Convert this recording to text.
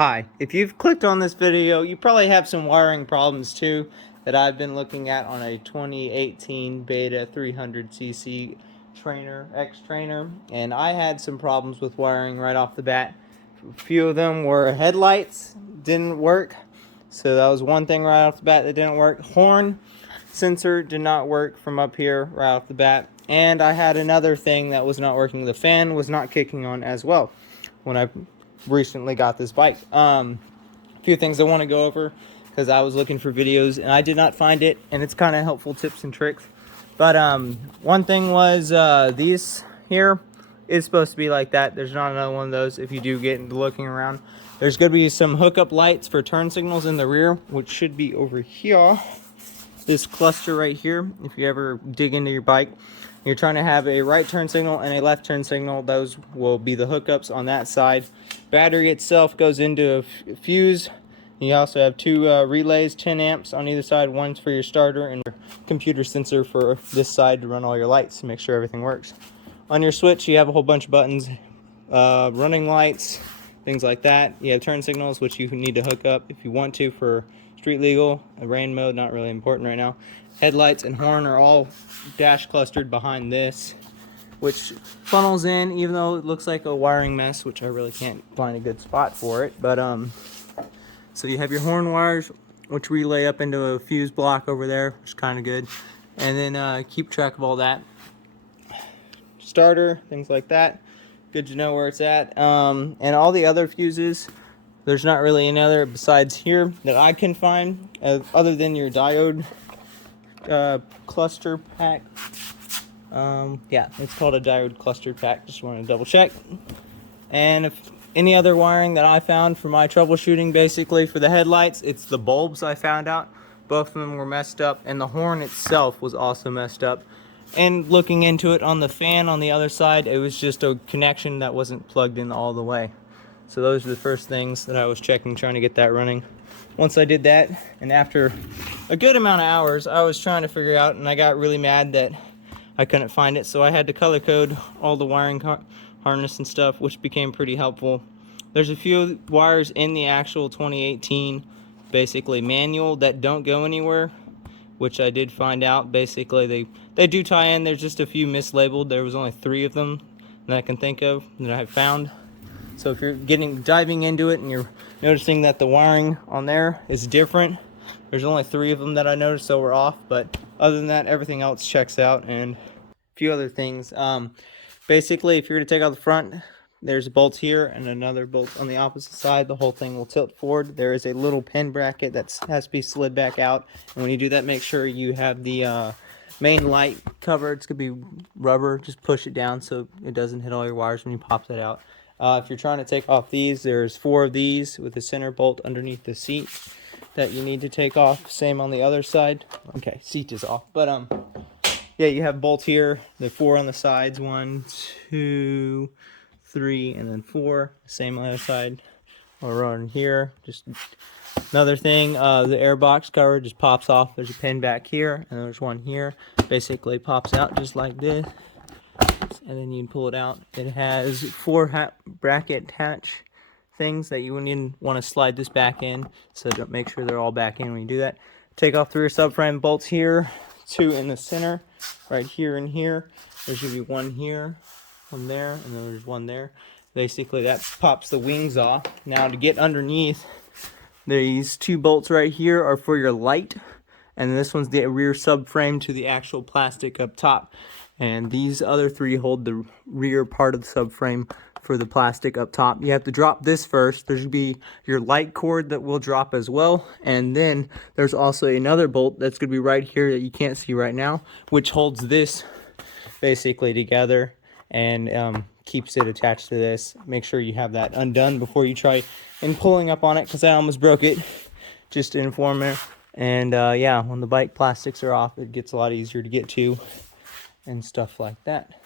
Hi, if you've clicked on this video, you probably have some wiring problems too that I've been looking at on a 2018 Beta 300cc trainer, Xtrainer, and I had some problems with wiring right off the bat. A few of them were headlights didn't work, so that was one thing right off the bat that didn't work. Horn sensor did not work from up here right off the bat, and I had another thing that was not working. The fan was not kicking on as well when I recently got this bike. A few things I want to go over because I was looking for videos and I did not find it, and it's kind of helpful tips and tricks. But one thing was these here is supposed to be like that. There's not another one of those. If you do get into looking around, there's going to be some hookup lights for turn signals in the rear, which should be over here. This cluster right here, if you ever dig into your bike, you're trying to have a right turn signal and a left turn signal, those will be the hookups on that side. Battery itself goes into a fuse. You also have two relays, 10 amps on either side. One's for your starter and your computer sensor for this side to run all your lights to make sure everything works. On your switch, you have a whole bunch of buttons, running lights, things like that. You have turn signals, which you need to hook up if you want to for street legal. Rain mode, not really important right now. Headlights and horn are all dash clustered behind this, which funnels in, even though it looks like a wiring mess, which I really can't find a good spot for it. But so you have your horn wires, which relay up into a fuse block over there, which is kind of good. And then keep track of all that. Starter, things like that. Good to know where it's at. And all the other fuses, there's not really any other besides here that I can find, other than your diode cluster pack. Yeah, it's called a diode cluster pack. Just want to double check. And if any other wiring that I found for my troubleshooting, basically for the headlights, it's the bulbs I found out. Both of them were messed up, and the horn itself was also messed up. And looking into it on the fan on the other side, it was just a connection that wasn't plugged in all the way. So those are the first things that I was checking, trying to get that running. Once I did that, and after a good amount of hours, I was trying to figure out, and I got really mad that I couldn't find it, so I had to color code all the wiring harness and stuff, which became pretty helpful. There's a few wires in the actual 2018 basically manual that don't go anywhere, which I did find out. Basically they do tie in. There's just a few mislabeled. There was only 3 of them that I can think of that I found. So if you're diving into it and you're noticing that the wiring on there is different, there's only 3 of them that I noticed that were off, but other than that, everything else checks out. And a few other things. Basically, if you're going to take out the front, there's bolts here and another bolt on the opposite side. The whole thing will tilt forward. There is a little pin bracket that has to be slid back out. And when you do that, make sure you have the main light covered. It's going to be rubber. Just push it down so it doesn't hit all your wires when you pop that out. If you're trying to take off these, there's 4 of these with a center bolt underneath the seat that you need to take off. Same on the other side. Okay, seat is off. But yeah, you have bolts here. The 4 on the sides. 1, 2, 3, and then 4. Same on the other side. Or on here. Just another thing. The air box cover just pops off. There's a pin back here, and there's one here. Basically pops out just like this. And then you can pull it out. It has 4 bracket hatch things that you would want to slide this back in, so don't make sure they're all back in when you do that. Take off the rear subframe bolts here, 2 in the center, right here and here. There should be 1 here, 1 there, and then there's 1 there. Basically that pops the wings off. Now to get underneath, these 2 bolts right here are for your light, and this one's the rear subframe to the actual plastic up top. And these other 3 hold the rear part of the subframe for the plastic up top. You have to drop this first. There should be your light cord that will drop as well. And then there's also another bolt that's going to be right here that you can't see right now, which holds this basically together and keeps it attached to this. Make sure you have that undone before you try and pulling up on it, because I almost broke it, just to inform you. And yeah, when the bike plastics are off, it gets a lot easier to get to and stuff like that.